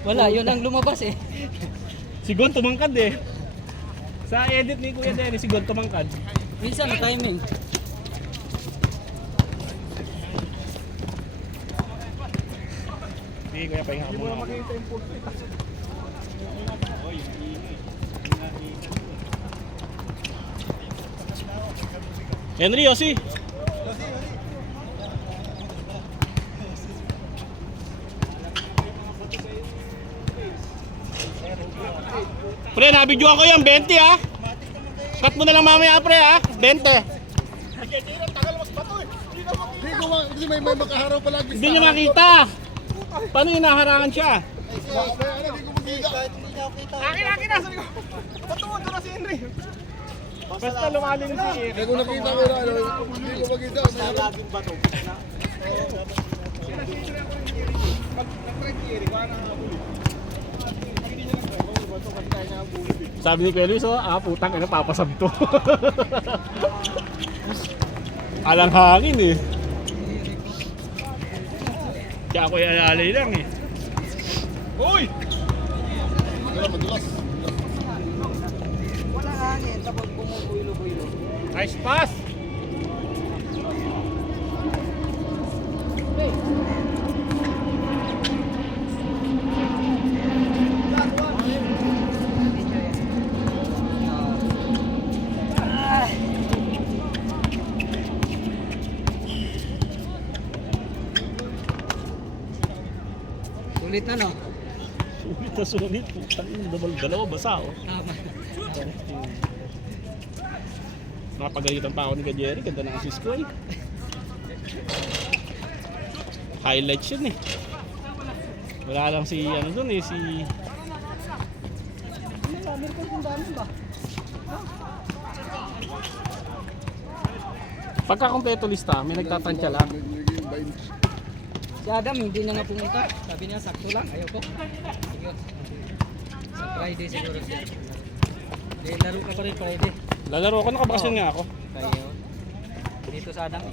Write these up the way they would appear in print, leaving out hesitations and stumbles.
Wala, yun ang lumabas eh. Si Gon tumangkad eh. Sa edit ni Kuya Denny, si Gon tumangkad. Minsan timing. Hindi, Kuya, pahinga ka muna. Henry, Yossi. Pre, nabidyo ako yan, 20 ha. Cut mo na lang mamaya pre ha, 20. Hindi may makaharap palagi. Hindi niya makita. Paano hinaharangan siya? Akin na, sabi ko. Patuwad ko na si Henry. Basta lumalim si Henry. Kaya kung nakita ko na, hindi ko makita. Sa laging bato. Sabi ni Kuya Luis, putang ina, papasab to. Alang hangin eh. Kaya ako ialay lang eh. Uy! Madulas. Wala hangin, tapos bumubuilo-builo. Nice pass! Sulit na no? Sulit na sulit. Putang ina, dalawa basa oh. Tama. Napagalitan pa ako ni Jerry, ganda ng assist ko eh. Highlights yun eh. Wala lang si ano dun eh, si... Meron kung dami ba? Pagka kompleto lista, may nagtatansya lang. Si Adam hindi na nga pumunta. Sabi niya sakto lang, ayaw ko. Sige. Sa Friday siguro siya. Di laro ka pa rin Friday. Lalaro ko, nakabakasyon nga ako. Kayo. Dito sa Adam eh.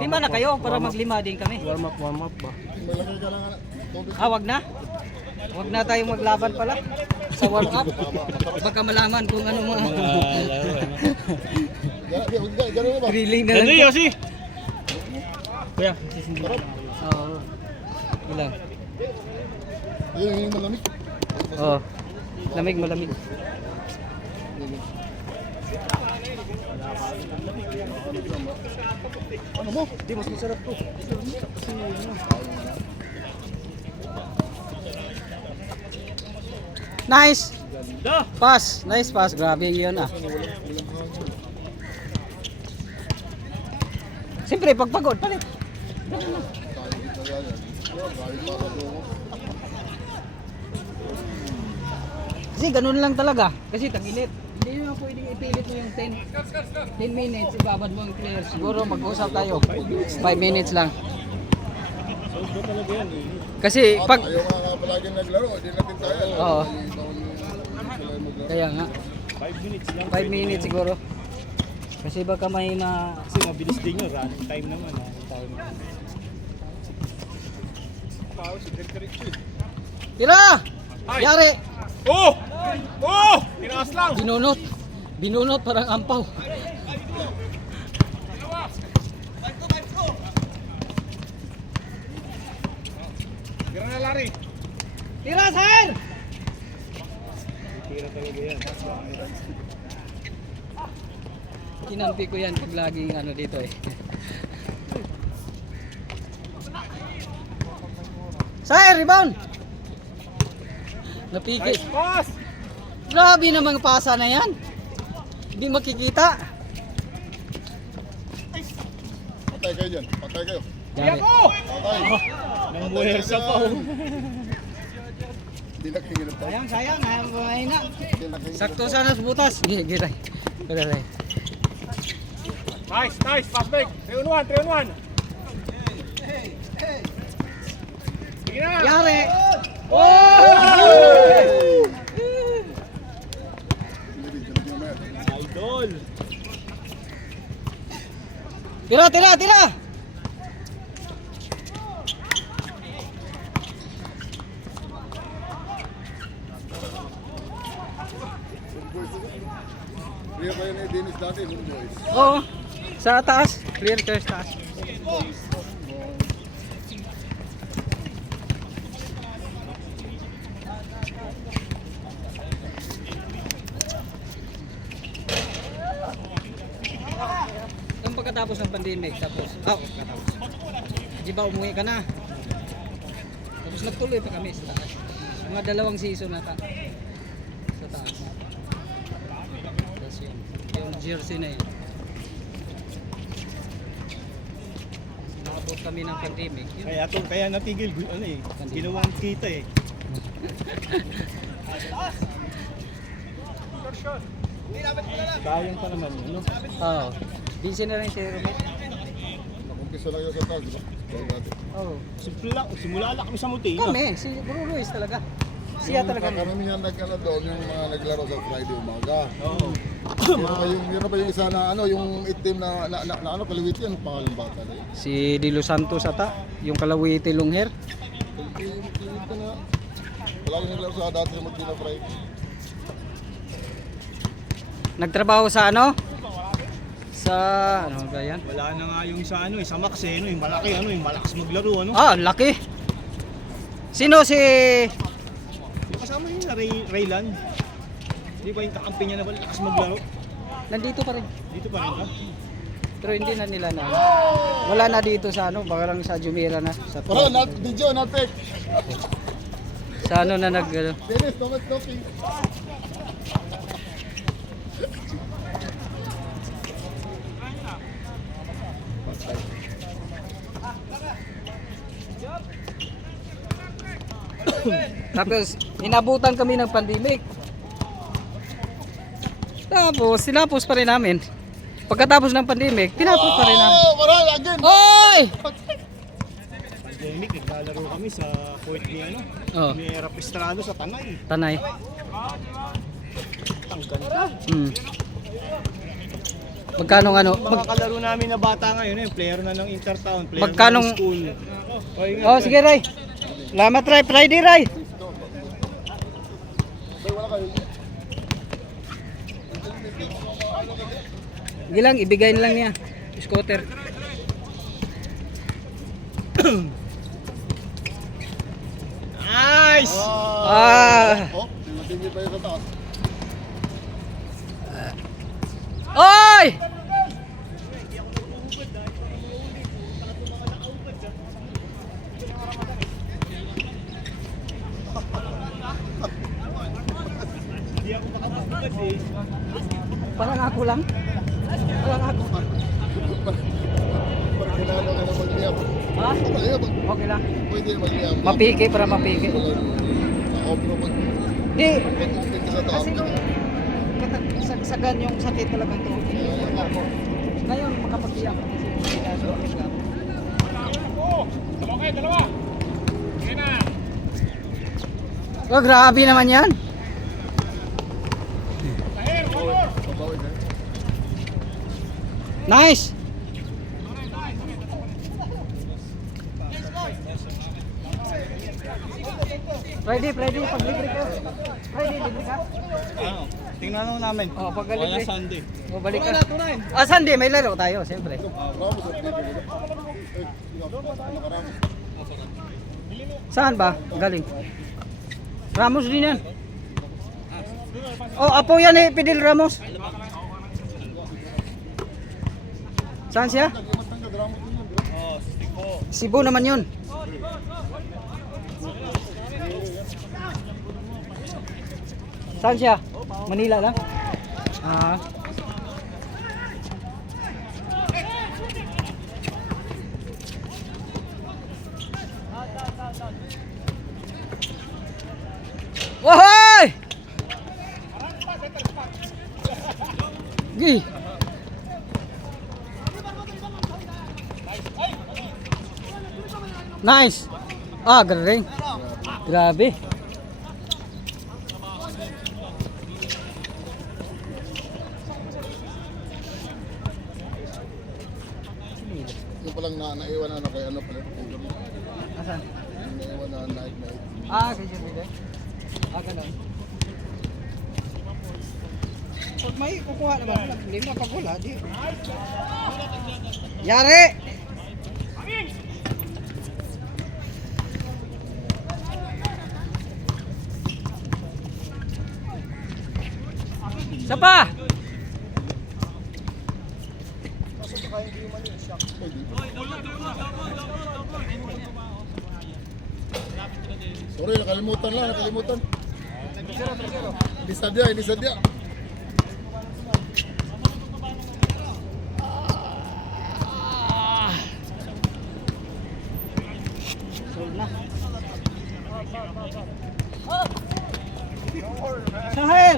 Lima na kayo para maglima din kami. Warm up ba? Malaki ka lang. Tubig. Wag na. Wag na tayong maglaban pala sa warm up. Baka malaman kung ano mga Laro eh. Gano'n na ba? grilling na lang. Henry, Yossi! Kuya, Oo. Ilang? Yun yung malamig. Oo. Lamig, malamig. Ano mo? Di, mas masarap to. Nice! Pass! Nice pass. Grabe yun ah. Siyempre, pagpagod, palit. Kasi ganun lang talaga. Kasi tag-init. Hindi naman pwedeng ipilit mo yung 10 minutes. Ibabad mo yung players. Siguro mag-usap tayo. 5 minutes lang. Kasi pag... Ayaw nga palagi naglaro. Hindi natin tayo. Oo. Kaya nga. 5 minutes lang. 5 minutes siguro. Kasi baka may na... Kasi mabilis din yun, running time naman. Tira! Yari! Oh! Oh! Tinaas lang! Binunot. Binunot parang ampaw. Tira na, Larry! Tira, sir! Tira talaga yan. Kinampi ko yan pag laging ano dito eh. Sir, rebound! Napigil. Nice pass! Grabe na mga pasa na yan. Hindi makikita. Patay kayo dyan. Patay kayo. Yari. Patay. Nang buwersa pa oh. Hindi nakingin ng tayo. Sayang, mahina. Hindi nakingin. Sakto sana sa butas. Giray. Giray. Nice, nice, pass back. 3-on-1, 3-on-1. Sige na! Yari! Oh! Idol! Tira, tira, tira! yan eh, Dennis dati, good boys. Oo. Sa taas. Clear church taas. Nung pagkatapos ng pandemic, tapos, pagkatapos. Di ba umuwi ka na? Tapos nagtuloy pa kami sa taas. Mga 2 season na ta. Sa taas. Tapos yun, yung jersey na yun. Nakabot kami ng pandemic. Yun. Kaya natigil, ano eh, ginawang kita eh. Sayang pa naman yun, no? Oo. Busy na rin si Romel. Nakumpisa lang yun sa taas, di ba? Kaya dati. Oo. Simula lang kami sa muti. Kami, si Bro Luis talaga. Siya talaga. Karamihan nagkala doon yung mga naglaro sa Friday umaga. Oo. Yun na ba yung isa na ano, yung itim na ano, Kalawiti, ano pangalan bata na yun? Si De Los Santos ata, yung Kalawiti long hair. Ito na. Palagi naglaro sa dati sa Magdina Friday. Nagtrabaho sa ano? Sa ano ba yan? Wala na nga yung sa ano eh, sa Max eh, ano, yung malaki, ano, yung malakas maglaro, ano? Ah, laki. Sino si Yung kasama yun na Raylan. Di ba yung kakampi niya na malakas maglaro? nandito pa rin. Dito pa rin ka? Pero hindi na nila na. Wala na dito sa ano, baka lang sa Jumeirah na sa Wala, video, not fake. sa ano na nag ano. Dennis, Thomas Topping. Tapos inabutan kami ng pandemic. Tapos tinapos pa rin namin. Pagkatapos ng pandemic, tinapos pa rin namin. Oh, maral, again. Oy! Pandemic, naglalaro kami sa court ni ano, Oh, ni Rapistrado sa Tanay. Tanay. Ang ganda. Magkano ano? Mga kalaro namin na bata ngayon, eh, player na ng Intertown, player Magkanong- na ng school. Oh, sige Ray. Salamat Ray, Friday Ray. Sige lang, ibigay na lang niya. Scooter. Nice! Oh, matingin pa yun sa taas. Oy! Parang ako lang. Parang ako. Parang kinano ka na mag-liam. Ha? Okay lang. Pwede mag-liam. Mapiki para mapiki. Opro Di, mag-spin sa taas. kasi nung kasagsagan yung sakit talagang tuhod. Ako. Ngayon makapag-iyak ako kasi hindi na sa office lang. Oh, grabe naman yan. Nice. Friday, paglibre ka. Friday, libre ka. Ano? Tingnan lang namin. Oh, pag Wala libre. Sunday. O, balik ka. Ah, Sunday, may laro tayo, siyempre. Saan ba? Galing. Ramos din yan. Oh, apo yan eh, Fidel Ramos. Saan siya? Oh, Cebu naman yun. Saan siya? Manila lang? Ah. Wohoy! Gi. Nice. Ah, galing. Grabe. Yung palang naiwan na kay ano pala. Asan? Naiwan na night. Ah, kay Jerry. Ah, ganun. Pag may kukuha naman, wala problema. Pag wala, di. Yari! Isa pa! Sorry, nakalimutan lang, nakalimutan. Hindi sadya, hindi sadya. Sold na. Sahir!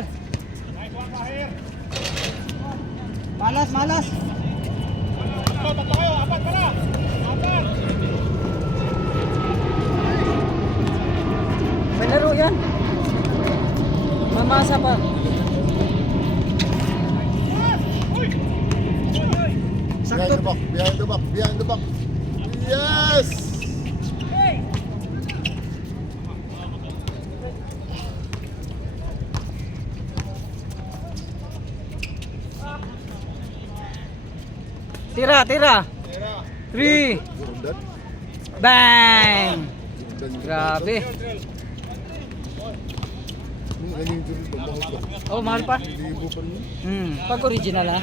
Malas, malas! May laro yan. Mamasa pa. Behind Sakto. the back, behind the back, behind the back. Yes! Tira, tira. 3. Jordan. Bang! Jordan. Grabe. Yung Jordan, mahal pa. Oh, mahal pa. Libo pa rin. Pag original ha.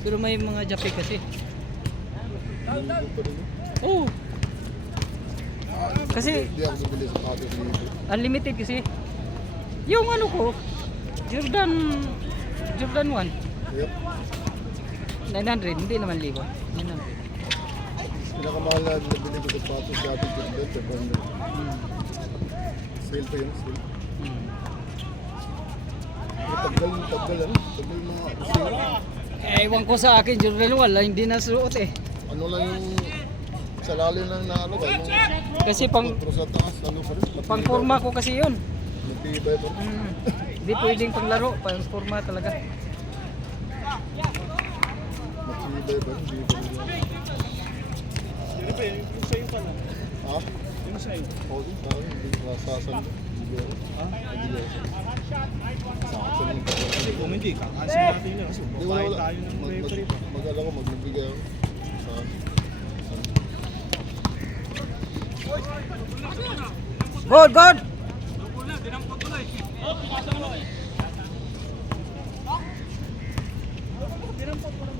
Pero may mga Japi kasi. Libo pa rin. Oh. Kasi Hindi ako nabili sa atin libo. unlimited kasi. Yung ano ko, Jordan 1. Yep. 900, hindi naman libo. 900. Pinakamahal na nabili ko sa patos sa ating Jordan. Sale pa yun, sale. Tagal ano? Tagal yung mga sale. Ewan ko sa akin, Jordan 1 lang, hindi nasuot eh. Ano lang yung sa lalim lang na ano ba? Yung Kasi pang pero sa taas, ano pa rin? pang forma ko kasi yun. Matibay pa rin. Hindi pwedeng panglaro, pang forma talaga. Matibay pa rin. Hindi pa rin. Yung sa'yo pala. Ha? Yung sa'yo. Oo din, parang hindi nasasan. Ha? Hindi sasan yung kapatid. Kung hindi, kakasin natin yun. Kasi Hindi, babae wala. tayo ng referee. Mag-ala ko, magbibigay ako. Sa... Good, good!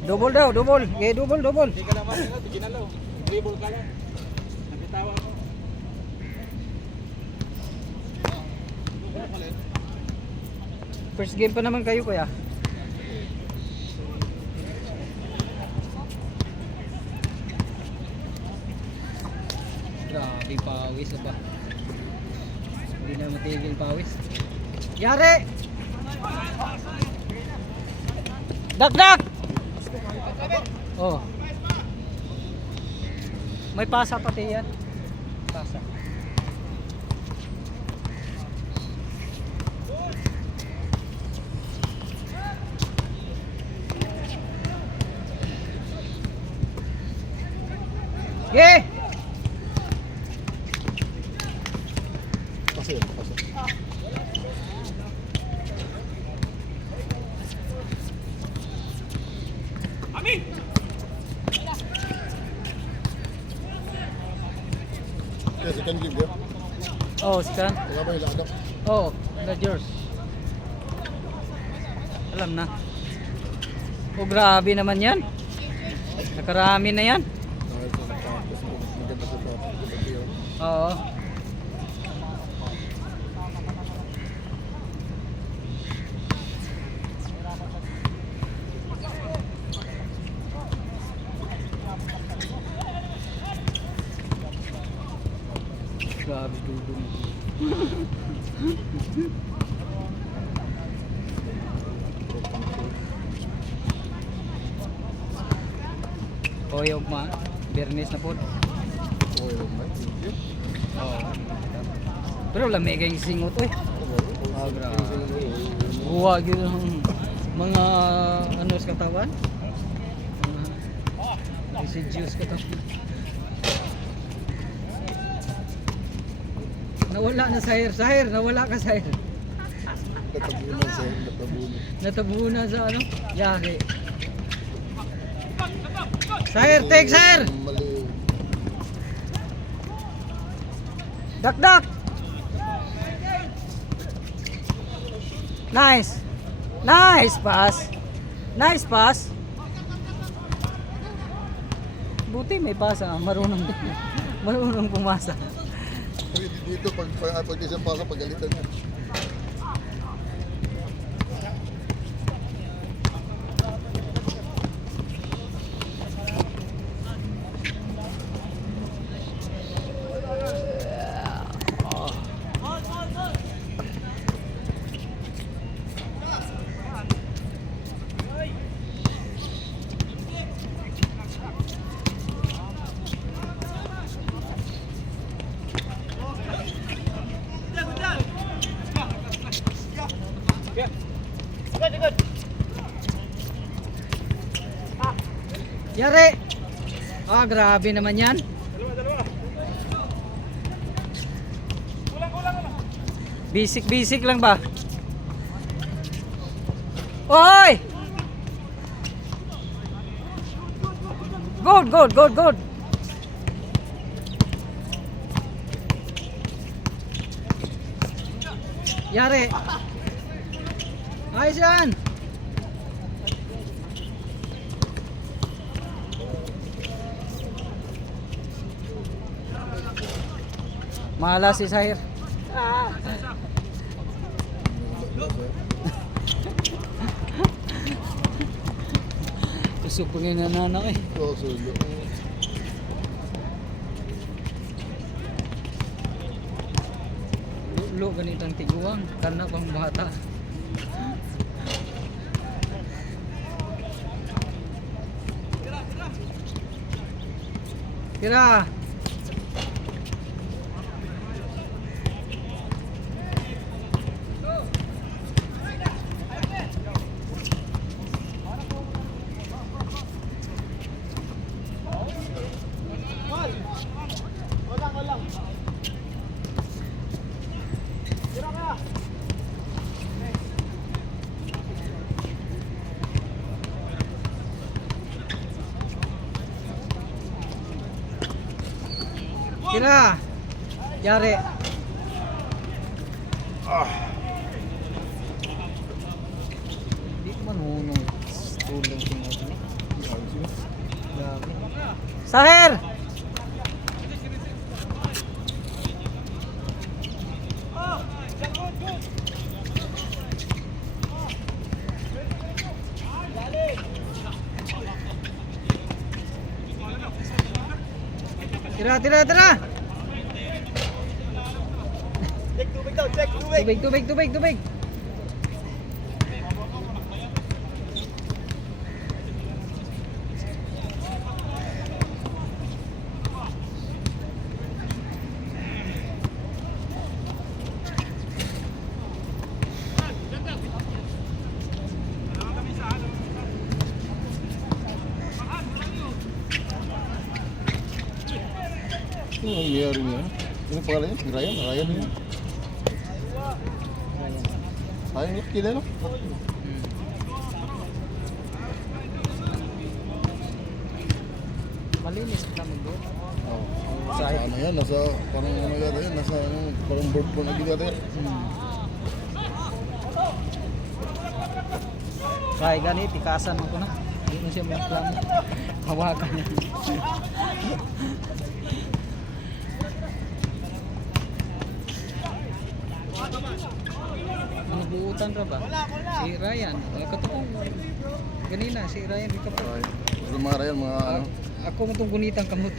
Double daw, double. Okay, double, double. Hindi ka naman nila, tignan lang. Dribble ka lang. Nagkitawa ko. First game pa naman kayo, kuya. Grabe, pawis ba? Hindi na matigil pawis. Yari! Dak! Oh. May pasa pati yan. Pasa. Okay. Kasi, kasi. Amin! Kaya second game, yeah? Oh, scan. Wala ba yung ladak? Oh, Dodgers. Alam na. Oh, grabe naman yan. Nakarami na yan. Dahil sa tapos mo, maganda sa tapos. Oo. Grabe dudong. Oy, ugma. Bernes na po. Okay, man. Oo. Pero lamig ang singot eh. Ah, grabe. Huwag yung mga ano sa katawan. Mga residues katawan. Nawala na Sahir. Sahir, nawala ka Sahir. Natabunan. Natabuna sa ano? Yari. Sir, take sir! Mali. Dak! Nice! Nice pass! Nice pass! Buti may pasa, marunong pumasa. Dito, pag di siya pasa, pagalitan niya. Yari! Ah, grabe naman yan. Basic lang ba? Oy! Good. Yari! Ayos yan! Mahala si Sahir. Tusok ko ngayon na nanak eh. Oo, sulo. Lulo ganitang tiguang. Kana pang bata. Tira! Tira! Yari! Hindi ko manunong tulong si Motley. Sahir! Tira! Tubig! Ano nangyayari niya? Ano pangalan niya? Si Ryan? Ryan niya? Ryan niya? Kilala? Malinis ka naman doon. Oo. Sa Ano yan? Nasa, parang ano yata yan? Nasa, parang board po na gila yan. Kaya ganit, tikasan mo ko na. Hindi mo siya magplano. Hawakan niya. Nabuutan ra ba? Si Ryan. Katong ganina, si Ryan. Ryan. Basta mga Ryan, mga ano. Ako mo itong gunitang kamot.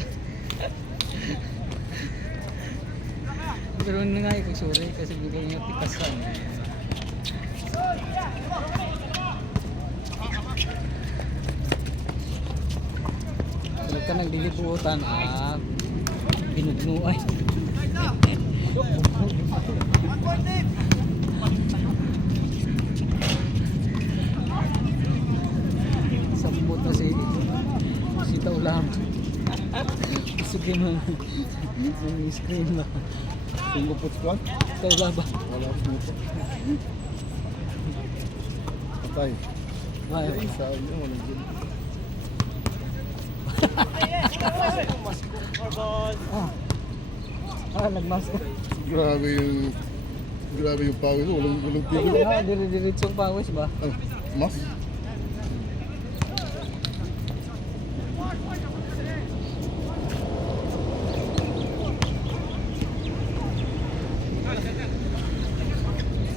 Pero na nga ikaw sorry kasi bigay niya tikasan. Tulad ka naglilibutan, binugnuay. Sambot na si Taulam. Sige mo ang screen na. Single foot squat? Taula ba? Wala ko dito. Tay. Ay, Isa yun, walang gin. nagmask. Grabe yung pawis mo, walang tigil. Dire-diretsong pawis ba? Ay, mas?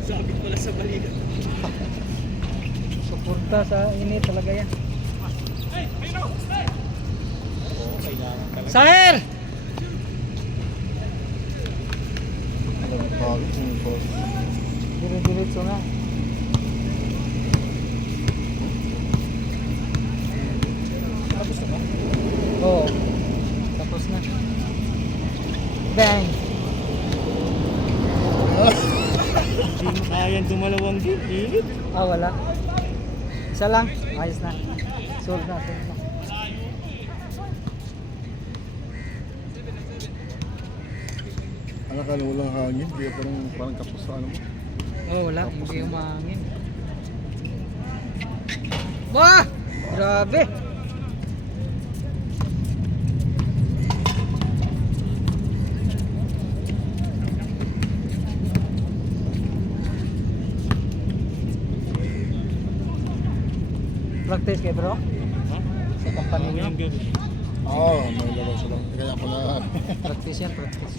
Sabit pala sa balikat. Suporta sa init talaga yan. Sahir! Walang pawis yung pawis. Dire-diretso nga. Tapos na ba? Oo. Tapos na. Bang! Hindi mo kayang dumalawang din. Init. Wala. Isa lang. Ayos na. Solve na. Anak ka na walang hangin, kaya parang kapos sa ano mo. Wala. Hindi umangin. Wah! Grabe! Practice kayo bro? Sa company niyo? Oo, may labas lang. Kaya ako na... Practice yan, practice.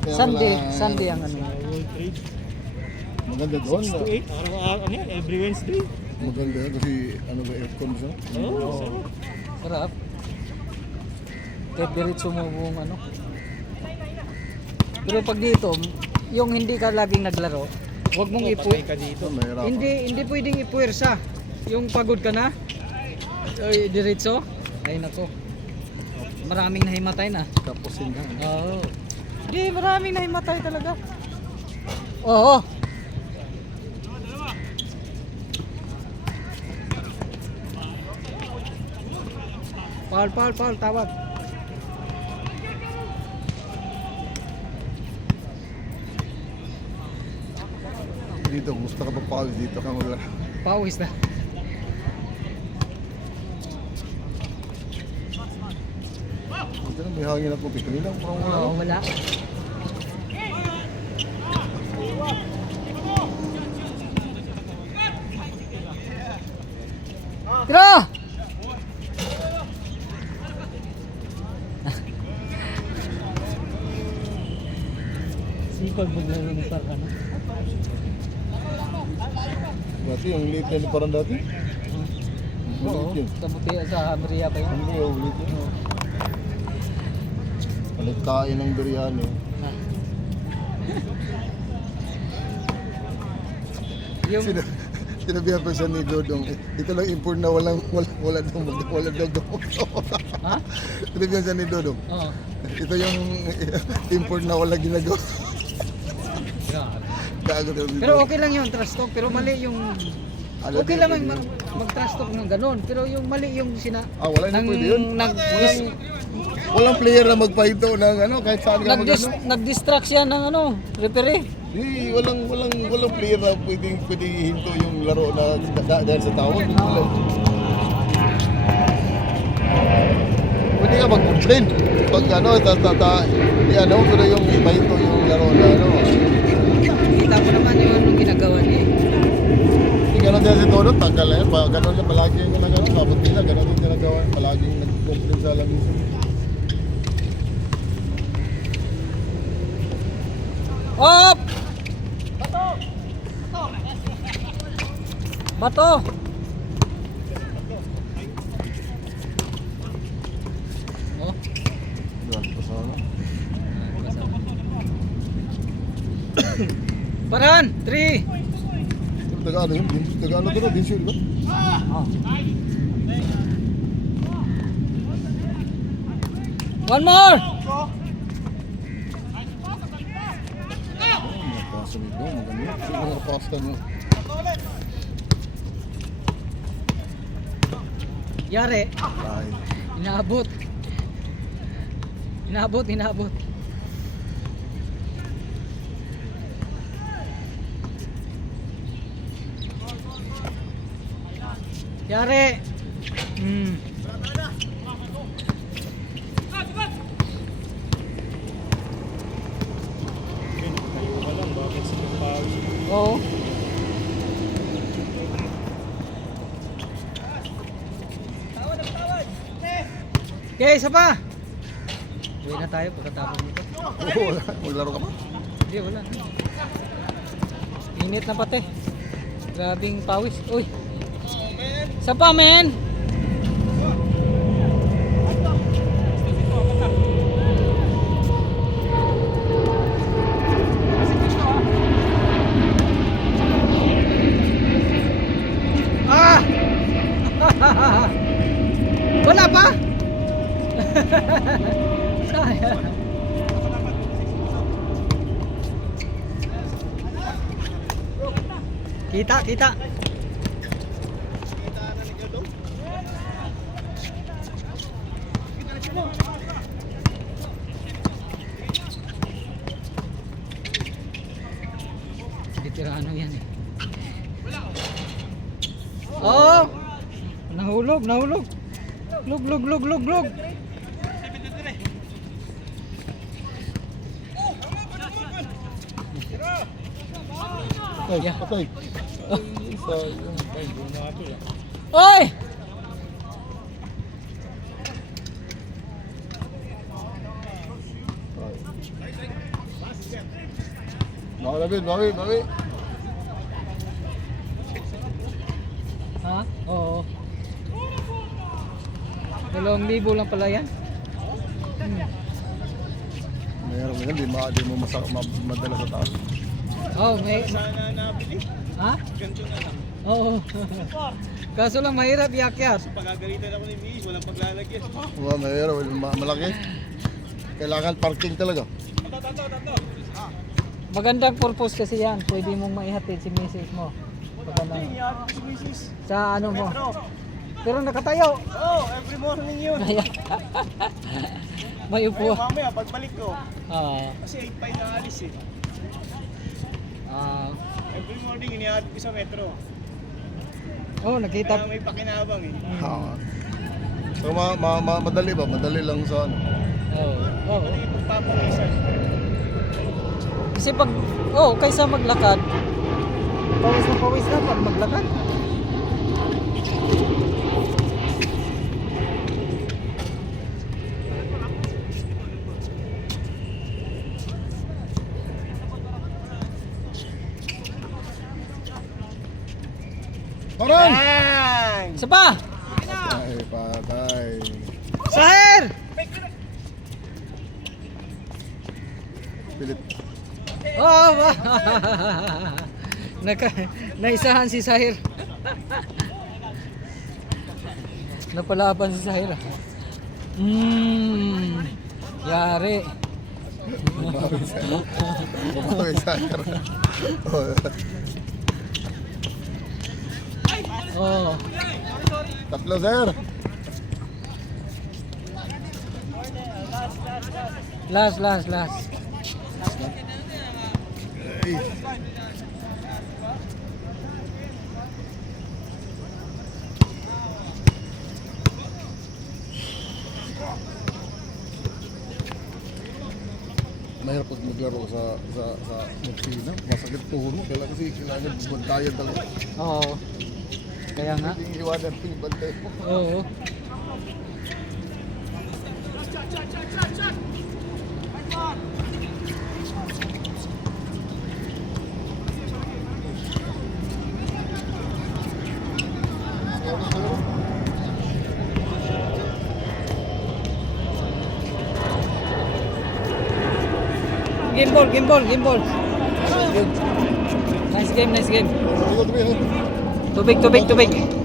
kaya Sunday, pala- Sunday ang ano. World Trade. Maganda doon. 6 to 8. Araw-araw. Ano yan? Every Wednesday. Maganda yan kasi ano ba aircon siya? Oo. Sarap. Sarap. Kahit diretso mo buong ano. Pero pag dito, yung hindi ka laging naglaro, huwag mong Patay ka dito. Mahirap. hindi pwedeng ipuwersa. Yung pagod ka na, diretso, ay nako. Maraming nahimatay na. Tapusin ka. Oo. Hindi, maraming nahimatay talaga. Oo. Paul, tawag. Dito, gusto ka pa pawis dito ka mag... Pawis na. Dito na may hangin ako. Pito nila, parang wala. Oo, wala. Tira! Sipag maglaro ng parka na. Dati, yung late yan parang dati. Oo, Late yun. sa buti sa Maria ba yun? Hindi, yung late yun. Paligtain ng biryani. Yung Sinabihan pa siya ni Dodong, ito lang import na wala daw gamot. ha? Sinabihan siya ni Dodong, Oo. ito yung import na wala ginagawa. Gago daw dito. Pero okay lang yung trust talk, pero mali yung Ano okay din, lang pwede yun. mag-trust talk ng ganun, pero yung mali yung Wala na pwede yun. Walang player na magpahito ng ano, kahit saan ka mag-ano. nag-distract siya ng ano, referee. Di, walang player na pwedeng hinto yung laro na dahil sa tawag. Pwede ka mag-complain. Pag ano, pero yung ipahinto yung laro na ano. Kita ko naman yung anong ginagawa niya. Hindi gano'n din si Todo, tanggal na yan. Gano'n lang, palagi yung ginagawa. Kapag nila, gano'n yung ginagawa. Palaging nag-complain sa langis. Op! Bato! Oh. Diyan, pasama. Parahan! 3! Taga-ano yun? Taga-ano doon? Dinsyo, di ba? Oh. One more! Makasunod mo, maganda. Siguro nakapasta mo. Yari! Ay. Inaabot. Inaabot. Yari. Oo. Okay, isa pa. Uwi na tayo pagkatapos nito. Oo, wala. Maglaro ka pa. Hindi, wala. Init na pati. Grabing pawis. Uy. Isa pa, men. Ah! Wala pa? Sayang. Kita, kita. Ditirano yan eh. Oh! Nahulog, nahulog. Lug, lug, lug, lug, lug. Ay, Yeah. patay. Oy! Nakalabit, bawi, bawi. Ha? Oo. 2,000 lang pala yan. Mayroon nga, di mo madala sa taas. Oh, may... Sana nabili. Ha? Ganito na lang. Oo. Kaso lang mahirap iakyat. Pagagalitan ako ni Miss, walang paglalagyan. Wala, mayroon, malaki. Kailangan parking talaga. Tato. Magandang purpose kasi yan. Pwede mong maihatid si misis mo. Pag ano, Iyan, si Mrs. sa ano mo. Metro. Pero nakatayo. Oh, every morning yun. Ayan. May Ayun, upo. mamaya, pagbalik ko. Ah. Kasi 8 pa inaalis eh. Ah. Every morning, inihatid ko sa Metro. Oh, Kaya nakita. may pakinabang eh. Ha. So, madali ba? Madali lang sa ano. Oh. Oh. Pati pagpapawisan. Kasi pag kaysa maglakad, pawis na pag maglakad. Parang! Bang! Isa pa! Ay, patay. Sahir! Pilit. Oh, naisahan si Sahir. Napalaban si Sahir. Yari. Bumawi sa Bumawi sa Oh. Tatlo, sir. Last. Ay. Mahirap pag maglaro sa Moksina. Masakit tuhod mo. Kailangan bantayan talaga. Oo. Kaya nga. Hindi iwanan yung bantay mo. Oo. Gimbal. Nice game. Ito, Tubig.